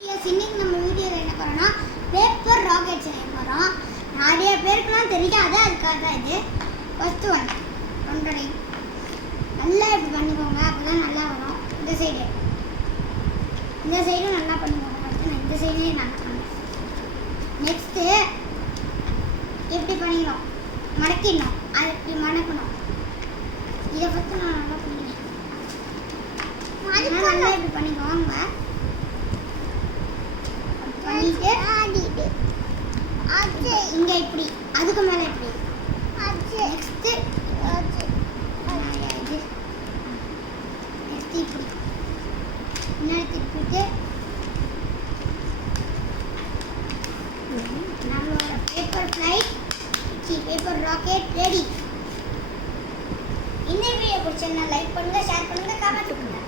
இன்னைக்கு நம்ம வீடியோவில் என்ன பண்ணோம்னா பேப்பர் ராக்கெட் செய்ய போகிறோம். நிறைய பேருக்குலாம் தெரியாது, அதுக்காக தான் இது. ஃபஸ்ட்டு ஒன்றரை நல்லா இப்படி பண்ணிக்கோங்க, அப்போ தான் நல்லா வரும். இந்த சைடும் நல்லா பண்ணிக்கோங்க. ஃபஸ்ட்டு நான் இந்த சைடையும் நல்லா பண்ணுவேன். நெக்ஸ்ட்டு எப்படி பண்ணிக்கணும், மடக்கிடணும். அது இப்படி மடக்கணும். இதை ஃபஸ்ட்டு நான் நல்லா பண்ணிக்கிறேன். நல்லா இப்படி பண்ணிக்கோங்க. பண்ணிட்டு இங்க இப்படி, அதுக்கு மேல இப்படி. நெக்ஸ்ட் இப்படி முன்னாடி திருப்பிட்டு நம்மளோட பேப்பர் ராக்கெட் ரெடி. இந்த வீடியோ பிடிச்சிருந்தா லைக் பண்ணுங்க, ஷேர் பண்ணுங்க, கமெண்ட் பண்ணுங்க.